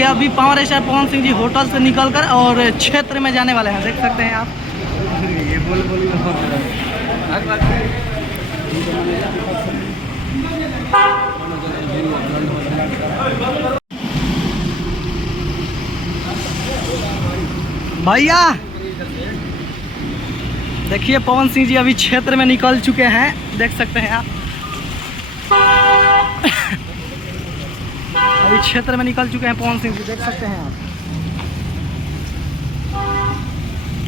देखिए अभी power star Pawan Singh ji hotel से निकलकर और क्षेत्र में जाने वाले हैं, देख सकते हैं आप। ये बोल भैया देखिए पवन सिंह जी अभी क्षेत्र में निकल चुके हैं, देख सकते हैं आप। अभी क्षेत्र में निकल चुके हैं पवन सिंह जी, देख सकते हैं आप।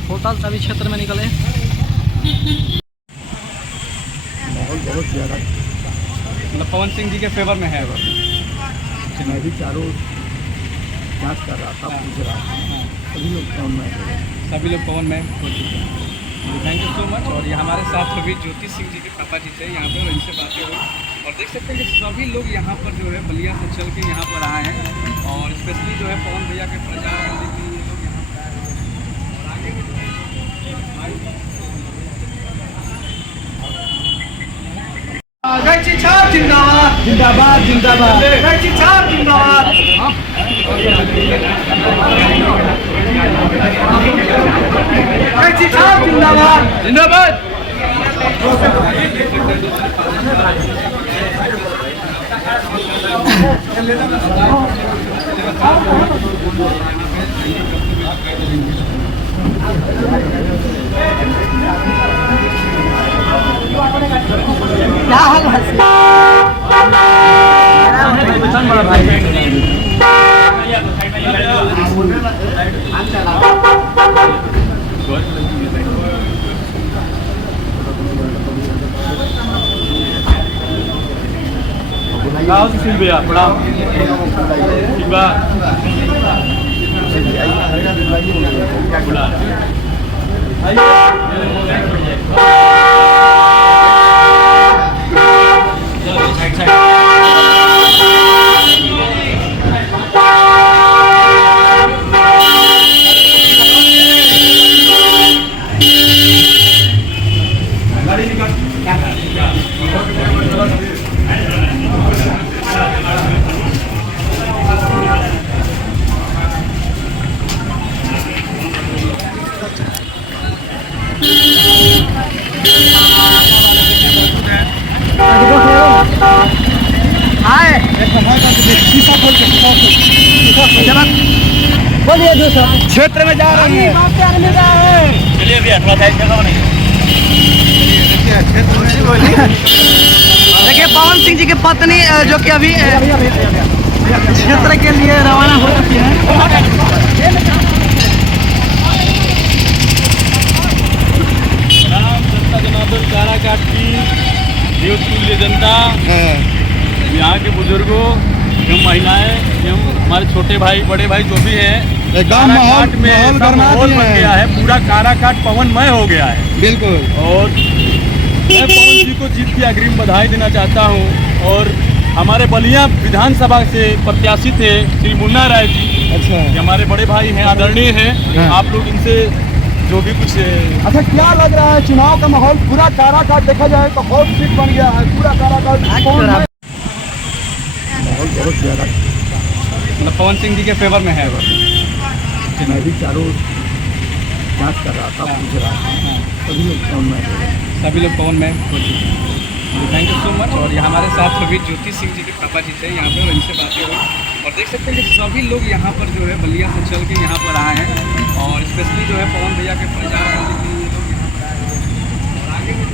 होटल से अभी क्षेत्र में निकले। माहौल बहुत ज़्यादा मतलब पवन सिंह जी के फेवर में है। मैं भी चारों जांच कर रहा था, पूछ रहा था, सभी लोग पवन में हो चुके हैं। Thank you so much. और ये हमारे साथ अभी ज्योति सिंह जी के पापा जी थे यहाँ पे, और इनसे बातें हुई और देख सकते हैं कि सभी लोग यहाँ पर जो है बलिया से चल के यहाँ पर आए हैं, और स्पेशली जो है पवन भैया के प्रचार करने के लिए लोग यहाँ पर आए हैं। और आगे भी जिंदाबाद जिंदाबाद जिंदाबाद जिंदाबाद जिंदाबाद। क्या हाल है? भैया प्रणाम। ठीक बा बोलिए दोस्तों, क्षेत्र में जा रहे हैं। चलिए भैया थोड़ा साइड कर दो। देखिए पवन सिंह जी की पत्नी जो कि अभी क्षेत्र के लिए रवाना हो चुकी है। जनता जनार्दन काराकाट की न्यूज़ जनता, यहाँ के बुजुर्गों एवं महिलाएं एवं हमारे छोटे भाई बड़े भाई जो भी हैं, काराकाट में ऐसा माहौल बन गया है, पूरा काराकाट पवनमय हो गया है। बिल्कुल। और मैं पवन जी को जीत की अग्रिम बधाई देना चाहता हूँ। और हमारे बलिया विधानसभा से प्रत्याशी थे श्री मुन्ना राय जी। अच्छा, ये हमारे बड़े भाई हैं, आदरणीय हैं। आप लोग इनसे जो भी कुछ अच्छा क्या लग रहा है? चुनाव का माहौल पूरा काराकाट देखा जाए तो बहुत सीट बन गया है, पूरा काराकाट माहौल बहुत ज़्यादा मतलब पवन सिंह जी के फेवर में है। मैं भी चारों जांच कर रहा था, पूछ रहा था, सभी लोग पवन में हो चुके हैं। Thank you so much. और ये हमारे साथ अभी ज्योति सिंह जी के पापा जी थे यहाँ पे, और इनसे बातें हुई और देख सकते हैं कि सभी लोग यहाँ पर जो है बलिया से चल के यहाँ पर आए हैं, और स्पेशली जो है पवन भैया के प्रचार करने के लिए लोग यहाँ पर आए हैं। और आगे भी